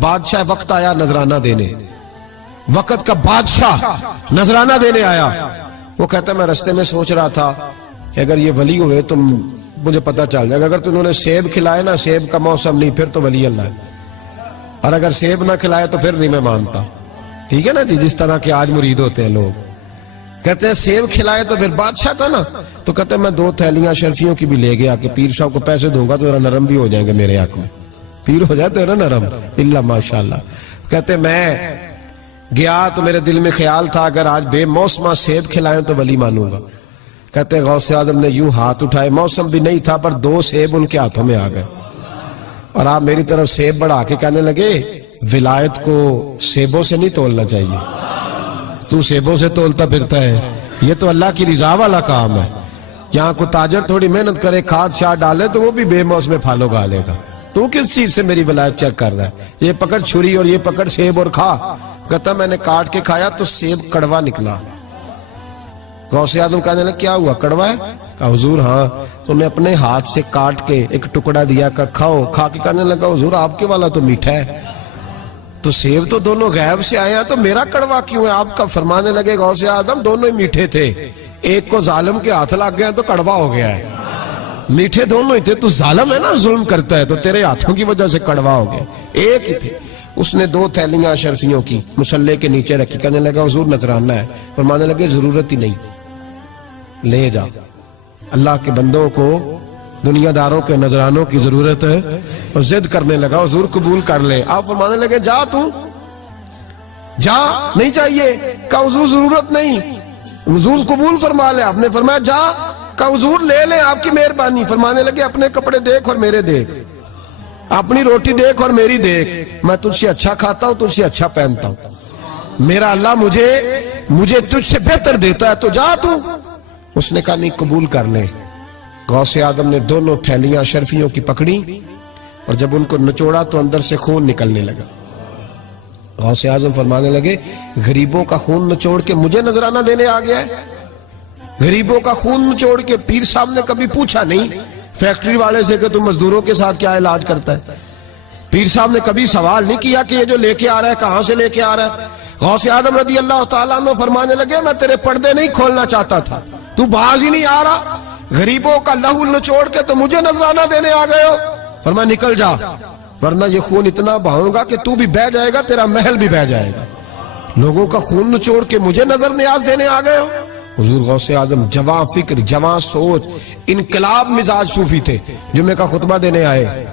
بادشاہ وقت آیا نذرانہ دینے، وقت کا بادشاہ نذرانہ دینے آیا. وہ کہتا ہے میں رستے میں سوچ رہا تھا کہ اگر یہ ولی ہوئے تو مجھے پتہ چل جائے گا، اگر تو انہوں نے سیب کھلائے نا، سیب کا موسم نہیں، پھر تو ولی اللہ ہے، اور اگر سیب نہ کھلائے تو پھر نہیں میں مانتا. ٹھیک ہے نا جی، جس طرح کے آج مرید ہوتے ہیں لوگ، کہتے ہیں سیب کھلائے تو پھر بادشاہ تھا نا. تو کہتے ہیں میں 2 تھیلیاں شرفیوں کی بھی لے گیا کہ پیر صاحب کو پیسے دوں گا تو ذرا نرم بھی ہو جائیں گے میرے حق میں، پیر ہو جاتے نا نرم اللہ ماشاءاللہ. کہتے میں گیا تو میرے دل میں خیال تھا اگر آج بے موسمہ سیب کھلائیں تو ولی مانوں گا. کہتے ہیں غوث اعظم نے یوں ہاتھ اٹھائے، موسم بھی نہیں تھا پر 2 سیب ان کے ہاتھوں میں آ گئے، اور آپ میری طرف سیب بڑھا کے کہنے لگے ولایت کو سیبوں سے نہیں تولنا چاہیے، تو سیبوں سے تولتا پھرتا ہے، یہ تو اللہ کی رضا والا کام ہے. یہاں کو تاجر تھوڑی محنت کرے، کھاد شاد ڈالے تو وہ بھی بے موسم پھل اگا لے گا. تو کس چیز سے میری ولایت چیک کر رہا ہے؟ یہ پکڑ چھری اور یہ پکڑ سیب اور کھا. کہتا میں نے کاٹ کے کھایا تو سیب کڑوا نکلا. غوث اعظم کہنے لگا کیا ہوا، کڑوا ہے؟ کہا حضور ہاں. تو نے اپنے ہاتھ سے کاٹ کے ایک ٹکڑا دیا، کہا کھاؤ. کھا کے کہنے لگا حضور آپ کے والا تو میٹھا ہے، تو سیب تو دونوں غیب سے آئے ہیں تو میرا کڑوا کیوں ہے؟ آپ کا فرمانے لگے غوث اعظم دونوں ہی میٹھے تھے، ایک کو ظالم کے ہاتھ لگ گیا تو کڑوا ہو گیا ہے، میٹھے دونوں ہی تھے. تو ظالم ہے نا، ظلم کرتا ہے، تو تیرے ہاتھوں کی وجہ سے کڑوا ہو گیا، ایک ہی تھے. اس نے 2 تھیلیاں شرفیوں کی مصلے کے نیچے رکھی، کہنے لگا حضور نذرانہ ہے. فرمانے لگے ضرورت ہی نہیں، لے جا. اللہ کے بندوں کو دنیا داروں کے نذرانوں کی ضرورت ہے، اور ضد کرنے لگا حضور قبول کر لے. آپ فرمانے لگے جا تو جا، نہیں چاہیے. کہا حضور ضرورت نہیں، حضور قبول فرما لے. آپ نے فرمایا جا. کہا حضور لے لیں آپ کی مہربانی. فرمانے لگے اپنے کپڑے دیکھ اور میرے دیکھ، اپنی روٹی دیکھ اور میری دیکھ، میں تجھ سے اچھا کھاتا ہوں، تجھ سے اچھا پہنتا ہوں، میرا اللہ مجھے تجھ سے بہتر دیتا ہے، تو جا تو. اس نے کہا نہیں قبول کر لیں. غوث اعظم نے دونوں تھیلیاں شرفیوں کی پکڑی اور جب ان کو نچوڑا تو اندر سے خون نکلنے لگا. غوث اعظم فرمانے لگے غریبوں کا خون نچوڑ کے مجھے نذرانہ دینے آ گیا ہے؟ غریبوں کا خون نچوڑ کے. پیر صاحب نے کبھی پوچھا نہیں فیکٹری والے سے کہ تم مزدوروں کے ساتھ کیا علاج کرتا ہے؟ پیر صاحب نے کبھی سوال نہیں کیا کہ یہ جو لے کے آ رہا ہے کہاں سے لے کے آ رہا ہے؟ غوث اعظم رضی اللہ تعالیٰ عنہ فرمانے لگے میں تیرے پردے نہیں کھولنا چاہتا تھا، تو باز ہی نہیں آ رہا، غریبوں کا لہو نچوڑ کے تو مجھے نذرانہ دینے آ گئے ہو. فرمایا نکل جا ورنہ یہ خون اتنا بہاؤں گا کہ تو بھی بہ جائے گا، تیرا محل بھی بہ جائے گا. لوگوں کا خون نچوڑ کے مجھے نظر نیاز دینے آ گئے ہو. حضور غوث اعظم جواں فکر، جواں سوچ، انقلاب مزاج صوفی تھے. جمعے کا خطبہ دینے آئے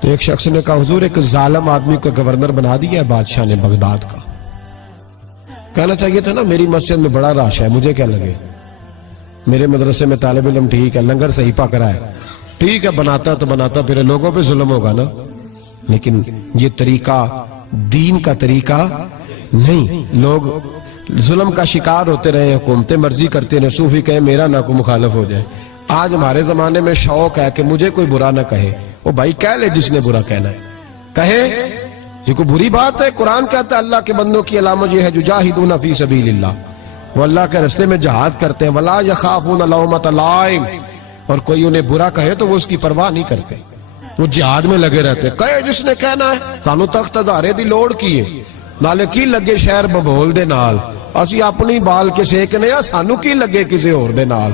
تو ایک شخص نے کہا حضور ایک ظالم آدمی کو گورنر بنا دیا ہے بادشاہ نے بغداد کا. کہنا چاہیے تھا نا میری مسجد میں بڑا رش ہے، مجھے کیا لگے، میرے مدرسے میں طالب علم ٹھیک ہے، لنگر صحیح پک رہا ہے، ٹھیک ہے بناتا تو بناتا، پھر لوگوں پہ ظلم ہوگا نا. لیکن یہ طریقہ دین کا طریقہ نہیں. لوگ ظلم کا شکار ہوتے رہے، حکومتیں مرضی کرتے رہے، صوفی کہے میرا نہ کوئی مخالف ہو جائے. آج ہمارے زمانے میں شوق ہے کہ مجھے کوئی برا نہ کہے. وہ بھائی کہہ لے جس نے برا کہنا ہے کہے، یہ کوئی بری بات ہے؟ قرآن کہتا ہے اللہ کے بندوں کی علامت یہ ہے جاہدون فی سبیل اللہ، وہ اللہ کے راستے میں جہاد کرتے ہیں. ولا یخافون لومۃ لائم، اور کوئی انہیں برا کہے تو وہ اس کی پرواہ نہیں کرتے، وہ جہاد میں لگے رہتے. کہے جس نے کہنا ہے، سانو تخت ادارے دی لوڑ کی ہے، نالے کی لگے شہر ببول دے نال، اسی اپنی بال کے سیکنے ہیں، سانو کی لگے کسی اور دے نال.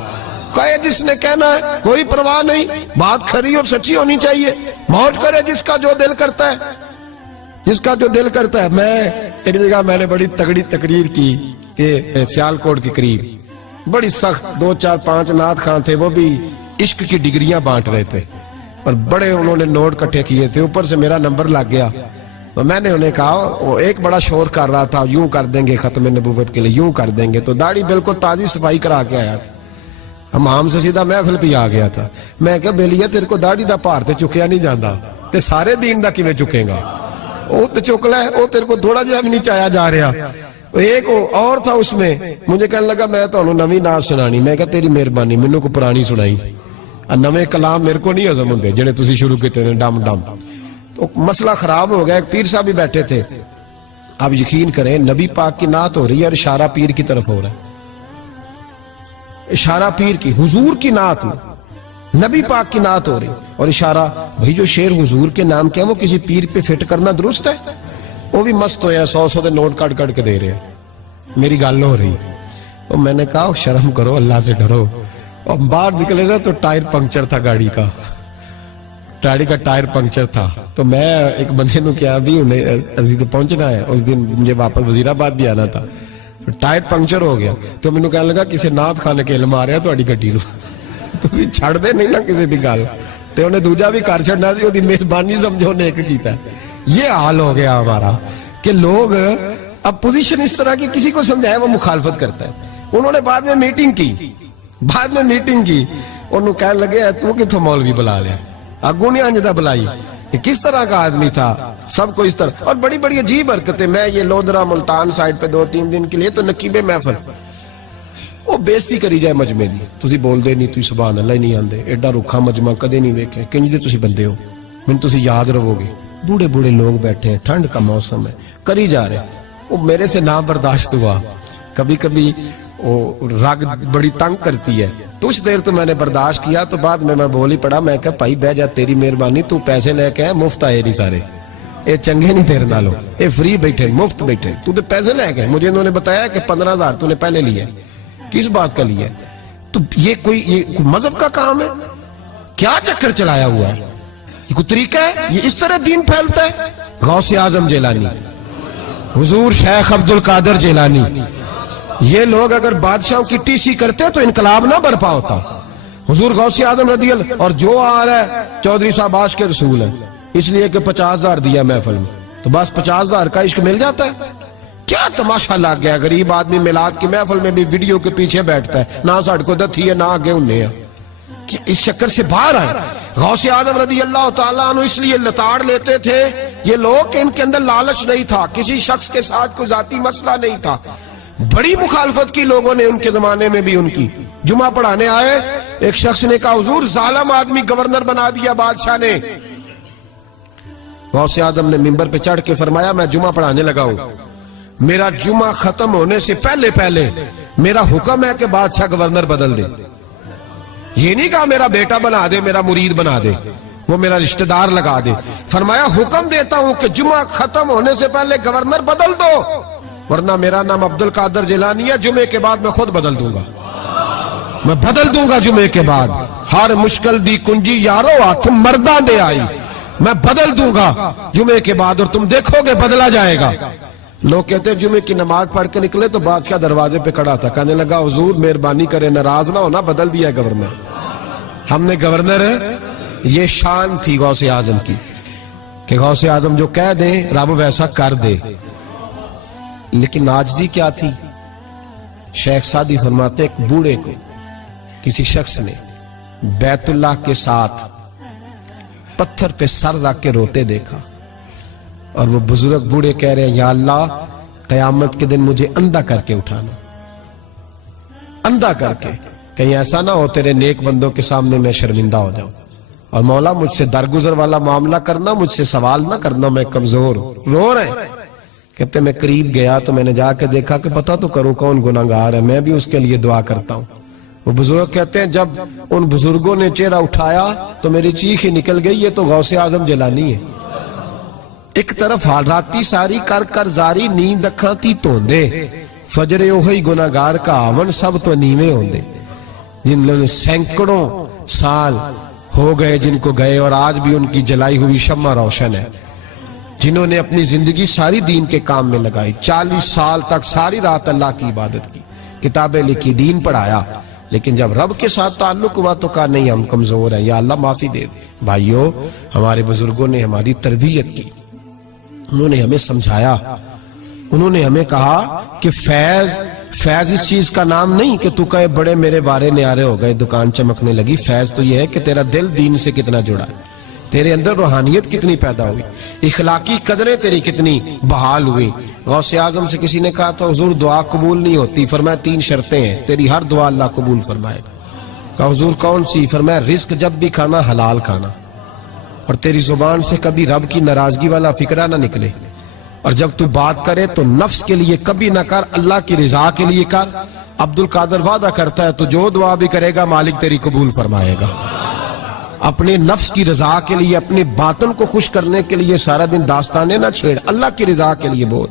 کہے جس نے کہنا ہے، کوئی پرواہ نہیں، بات کھری اور سچی ہونی چاہیے. موج کرے جس کا جو دل کرتا ہے، جس کا جو دل کرتا ہے. میں ایک جگہ میں نے بڑی تگڑی تقریر کی کہ سیالکوٹ کے قریب بڑی سخت 2 4 5 نعت خان تھے، وہ بھی عشق کی ڈگریاں بانٹ رہے تھے اور بڑے انہوں نے نوٹ کٹھے کیے تھے. اوپر سے میرا نمبر لگ گیا تو میں نے انہیں کہا، وہ ایک بڑا شور کر رہا تھا یوں کر دیں گے ختم نبوت کے لیے، یوں کر دیں گے. تو داڑھی بالکل تازی صفائی کرا کے آیا تھا، حمام سے سیدھا محفل پہ آ گیا تھا. میں کہا بیلیہ تیرے کو داڑھی دا پار تے چکیا نہیں جاندہ، تے سارے دین دا کیویں چکے گا؟ وہ تے چک لے، وہ تیرے کو تھوڑا جہا بھی نہیں چایا جا رہا. ایک اور تھا اس میں، مجھے کہنے لگا میں تو انہوں نوی نعت سنانی. میں کہا تیری مہربانی منوں کو پرانی سنائی، نوے کلام میرے کو نہیں ہضم ہوندے جڑے تسی شروع کیتے ہیں ڈم ڈم. تو مسئلہ خراب ہو گیا. ایک پیر صاحب بھی بیٹھے تھے. آپ یقین کریں نبی پاک کی نعت ہو رہی ہے اور اشارہ پیر کی طرف ہو رہا ہے، اشارہ پیر کی، حضور کی نعت میں. نبی پاک کی نعت ہو رہی اور اشارہ بھئی جو شعر حضور کے نام کے ہیں وہ کسی پیر پہ فٹ کرنا درست ہے؟ وہ بھی مست ہویا 100 دے نوٹ کٹ کٹ کے دے رہے ہیں، میری گل ہو رہی اور میں نے کہا شرم کرو، اللہ سے ڈرو۔ اور باہر نکلے نا تو ٹائر پنکچر تھا، گاڑی کا ٹائر پنکچر تھا۔ تو میں ایک بندے نو کیا بھی ابھی تو پہنچنا ہے، اس دن مجھے واپس وزیرآباد بھی آنا تھا، ٹائر پنکچر ہو گیا تو مینوں کہنے لگا کسی نعت خانے کے علم آ رہا تہاڈی گڈی نو، تسی چھڑ دے نہیں نا کسی دی گل، تے انہیں دوجا بھی کر چھڑنا سی، اودی مہربانی سمجھو نیک کیتا ہے۔ یہ حال ہو گیا ہمارا کہ لوگ اب پوزیشن اس طرح کی کسی کو سمجھائے وہ مخالفت کرتا ہے۔ انہوں نے بعد میں میٹنگ کی انہوں کہنے لگے تو کتھوں مولوی بلا لیا، اگوں نہیں آنجدہ بلائی، یہ کس طرح کا آدمی تھا، سب کو اس طرح۔ اور بڑی بڑی عجیب حرکتیں، میں یہ لودرا ملتان سائٹ پہ 2-3 دن کے لیے تو نقیب محفل وہ بےزتی کری جائے مجمع دی، تسی بول دے نہیں، تسی سبحان اللہ ہی نہیں آندے، ایڈا رکھا مجمع کدے نہیں ویکھے، کنج دے تسی بندے ہو، من تسی یاد رہو گے۔ بوڑھے لوگ بیٹھے ہیں، ٹھنڈ کا موسم ہے، کری جا رہے ہیں۔ وہ میرے سے نہ برداشت ہوا، کبھی وہ رگ بڑی تنگ کرتی ہے، کچھ دیر تو میں نے برداشت کیا، تو بعد میں بول ہی پڑا، میں کہا بھائی بہ جا، تیری مہربانی، تو پیسے لے کے مفت آئے نہیں سارے، اے چنگے نہیں تیرے نالوں، اے فری بیٹھے مفت بیٹھے، تو تے پیسے لے گئے، مجھے انہوں نے بتایا کہ 15,000 تو نے پہلے لیا، کس بات کا لیا؟ تو یہ کوئی مذہب کا کام ہے؟ کیا چکر چلایا ہوا ہے؟ یہ کوئی طریقہ ہے؟ یہ اس طرح دین پھیلتا ہے؟ غوث اعظم جیلانی، حضور شیخ عبد القادر جیلانی، یہ لوگ اگر بادشاہوں کی ٹی سی کرتے تو انقلاب نہ برپا ہوتا۔ حضور غوث اعظم رضی اللہ، اور جو آ رہا ہے چودھری صاحب عاشق کے رسول ہے، اس لیے کہ 50,000 دیا محفل میں، تو بس 50,000 کا عشق مل جاتا ہے۔ کیا تماشا لگ گیا، غریب آدمی میلاد کی محفل میں بھی ویڈیو کے پیچھے بیٹھتا ہے، نہ ساڑھ کو دتھی ہے نہ آگے انہیں ہے، کہ اس چکر سے باہر آئے۔ غوث اعظم رضی اللہ تعالیٰ عنہ اس لیے لتاڑ لیتے تھے یہ لوگ کہ ان کے اندر لالچ نہیں تھا، کسی شخص کے ساتھ کوئی ذاتی مسئلہ نہیں تھا۔ بڑی مخالفت کی لوگوں نے ان کے زمانے میں بھی ان کی۔ جمعہ پڑھانے آئے، ایک شخص نے کہا حضور ظالم آدمی گورنر بنا دیا بادشاہ نے۔ غوث اعظم نے منبر پہ چڑھ کے فرمایا میں جمعہ پڑھانے لگا ہوں، میرا جمعہ ختم ہونے سے پہلے میرا حکم ہے کہ بادشاہ گورنر بدل دے۔ یہ نہیں کہا میرا بیٹا بنا دے، میرا مرید بنا دے، وہ میرا رشتہ دار لگا دے، فرمایا حکم دیتا ہوں کہ جمعہ ختم ہونے سے پہلے گورنر بدل دو، ورنہ میرا نام عبد القادر جیلانی ہے، جمعے کے بعد میں خود بدل دوں گا، میں بدل دوں گا جمعے کے بعد۔ ہر مشکل دی کنجی یارو ہاتھ مرداں دے آئی، میں بدل دوں گا جمعے کے بعد، اور تم دیکھو گے بدلا جائے گا۔ لوگ کہتے ہیں جمعے کی نماز پڑھ کے نکلے تو بادشاہ دروازے پہ کھڑا تھا، کہنے لگا حضور مہربانی کرے ناراض نہ ہونا، بدل دیا گورنر، ہم نے گورنر ہے۔ یہ شان تھی غوث اعظم کی کہ غوث اعظم جو کہہ دیں رب ویسا کر دے۔ لیکن عاجزی کیا تھی؟ شیخ سعدی فرماتے ایک بوڑھے کو کسی شخص نے بیت اللہ کے ساتھ پتھر پہ سر رکھ کے روتے دیکھا، اور وہ بزرگ بوڑھے کہہ رہے ہیں یا اللہ قیامت کے دن مجھے اندھا کر کے اٹھانا، اندھا کر کے، کہیں ایسا نہ ہو تیرے نیک بندوں کے سامنے میں شرمندہ ہو جاؤں، اور مولا مجھ سے درگزر والا معاملہ کرنا، مجھ سے سوال نہ کرنا، میں کمزور ہوں۔ رو رہے ہیں، کہتے میں قریب گیا تو میں نے جا کے دیکھا کہ پتہ تو کروں کون گناہگار ہے، میں بھی اس کے لیے دعا کرتا ہوں۔ وہ بزرگ کہتے ہیں جب ان بزرگوں نے چہرہ اٹھایا تو میری چیخ ہی نکل گئی، یہ تو غوث اعظم جیلانی ہے۔ ایک طرف حالاتی ساری کر کر زاری، نیند اکھاں تی توندے، فجر اوہی گناہگار کا آون سب تو نیوے ہوندے۔ جن لوگوں نے سینکڑوں سال ہو گئے جن کو گئے، اور آج بھی ان کی جلائی ہوئی شمع روشن ہے، جنہوں نے اپنی زندگی ساری دین کے کام میں لگائی، 40 سال تک ساری رات اللہ کی عبادت کی، کتابیں لکھی، دین پڑھایا، لیکن جب رب کے ساتھ تعلق ہوا تو کہا نہیں ہم کمزور ہیں، یا اللہ معافی دے دے۔ بھائیو ہمارے بزرگوں نے ہماری تربیت کی، انہوں نے ہمیں سمجھایا، انہوں نے ہمیں کہا کہ فیض اس چیز کا نام نہیں کہ تو کہے بڑے میرے بارے نیارے ہو گئے، دکان چمکنے لگی، فیض تو یہ ہے کہ تیرا دل دین سے کتنا جڑا ہے، تیرے اندر روحانیت کتنی پیدا ہوئی، اخلاقی قدریں تیری کتنی بحال ہوئی۔ غوث اعظم سے کسی نے کہا تو حضور دعا قبول نہیں ہوتی، فرمایا 3 شرطیں ہیں، تیری ہر دعا اللہ قبول فرمائے گا۔ کہا حضور کون سی؟ فرمایا رزق جب بھی کھانا حلال کھانا، اور تیری زبان سے کبھی رب کی ناراضگی والا فکرہ نہ نکلے، اور جب تو بات کرے تو نفس کے لیے کبھی نہ کر، اللہ کی رضا کے لیے کر۔ عبد القادر وعدہ کرتا ہے تو جو دعا بھی کرے گا مالک تیری قبول فرمائے گا۔ اپنے نفس کی رضا کے لیے، اپنے باطن کو خوش کرنے کے لیے سارا دن داستانے نہ چھیڑ، اللہ کی رضا کے لیے بول.